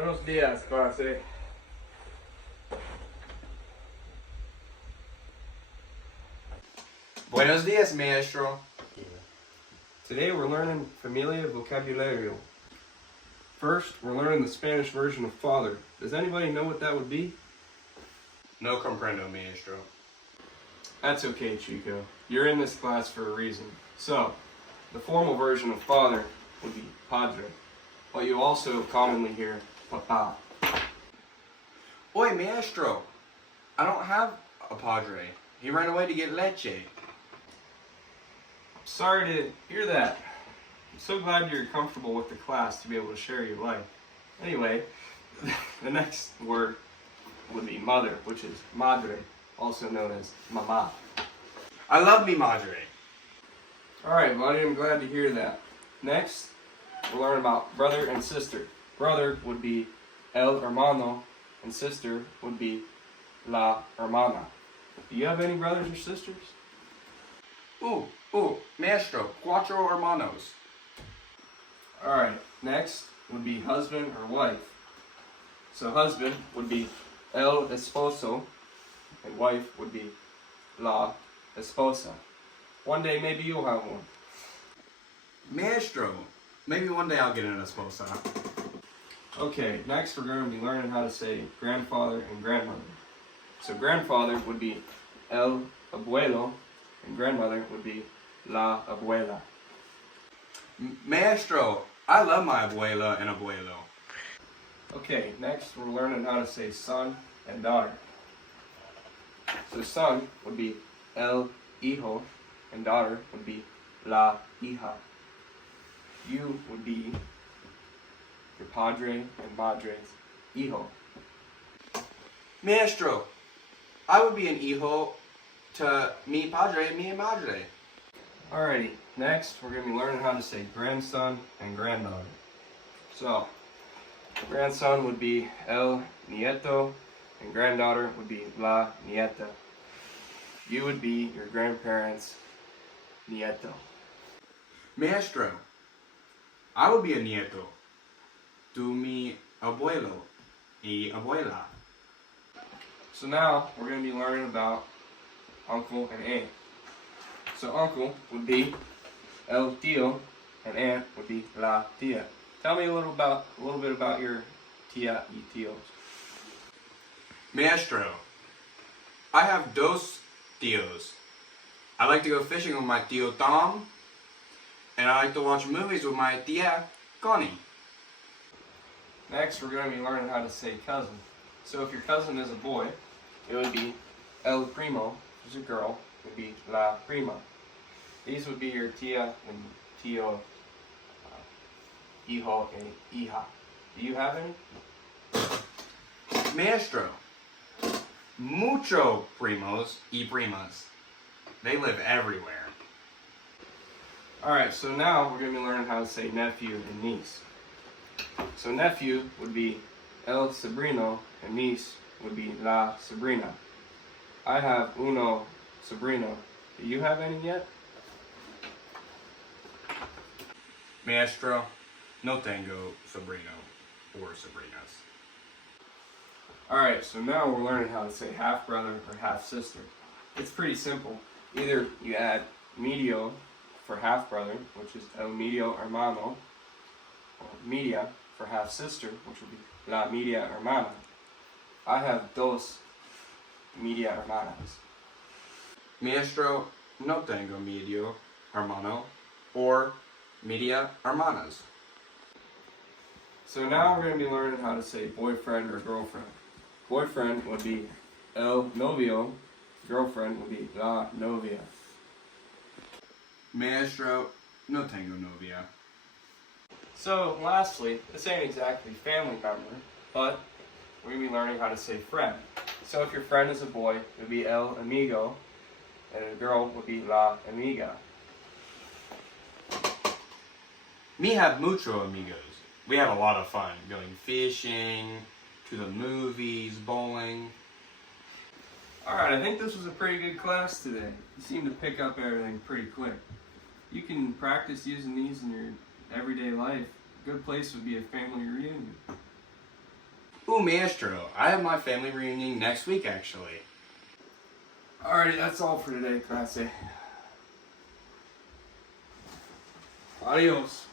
Buenos días, clase. Buenos días, maestro. Today we're learning Familia vocabulario. First, we're learning the Spanish version of father. Does anybody know what that would be? No comprendo, maestro. That's okay, Chico. You're in this class for a reason. So, the formal version of father would be padre, but you also commonly hear papá. Oi, maestro. I don't have a padre. He ran away to get leche. Sorry to hear that. I'm so glad you're comfortable with the class to be able to share your life. Anyway, the next word would be mother, which is madre, also known as mama. I love me madre. Alright, buddy, I'm glad to hear that. Next, we'll learn about brother and sister. Brother would be el hermano, and sister would be la hermana. Do you have any brothers or sisters? Maestro, cuatro hermanos. Alright, next would be husband or wife. So husband would be el esposo, and wife would be la esposa. One day maybe you'll have one. Maestro, maybe one day I'll get an esposa. Okay, next we're going to be learning how to say grandfather and grandmother. So grandfather would be el abuelo, and grandmother would be la abuela. Maestro, I love my abuela and abuelo. Okay, next we're learning how to say son and daughter. So son would be el hijo, and daughter would be la hija. You would be your padre and madre's hijo. Maestro, I would be an hijo to mi padre and mi madre. Alrighty, next we're going to be learning how to say grandson and granddaughter. So, grandson would be el nieto, and granddaughter would be la nieta. You would be your grandparents' nieto. Maestro, I would be a nieto to mi abuelo y abuela. So now we're going to be learning about uncle and aunt. So uncle would be el tío, and aunt would be la tía. Tell me a little bit about your tía y tíos. Maestro, I have dos tíos. I like to go fishing with my tío Tom, and I like to watch movies with my tía Connie. Next, we're going to be learning how to say cousin. So if your cousin is a boy, it would be el primo. If it's a girl, it would be la prima. These would be your tía and tío, hijo and hija. Do you have any? Maestro, mucho primos y primas. They live everywhere. Alright, so now we're going to be learning how to say nephew and niece. So nephew would be el sobrino, and niece would be la sobrina. I have uno sobrino. Do you have any yet? Maestro, no tengo sobrino or sobrinas. Alright, so now we're learning how to say half brother or half sister. It's pretty simple. Either you add medio for half brother, which is el medio hermano, or media for half sister, which would be la media hermana. I have dos media hermanas. Maestro, no tengo medio hermano or media hermanas. So now we're going to be learning how to say boyfriend or girlfriend. Boyfriend would be el novio, girlfriend would be la novia. Maestro, no tengo novia. So lastly, this ain't exactly family member, but we're going to be learning how to say friend. So if your friend is a boy, it would be el amigo, and a girl would be la amiga. Me have mucho amigos. We have a lot of fun going fishing, to the movies, bowling. Alright, I think this was a pretty good class today. You seem to pick up everything pretty quick. You can practice using these in your everyday life. A good place would be a family reunion. Ooh, maestro, I have my family reunion next week actually. Alrighty, that's all for today, clase. Adios.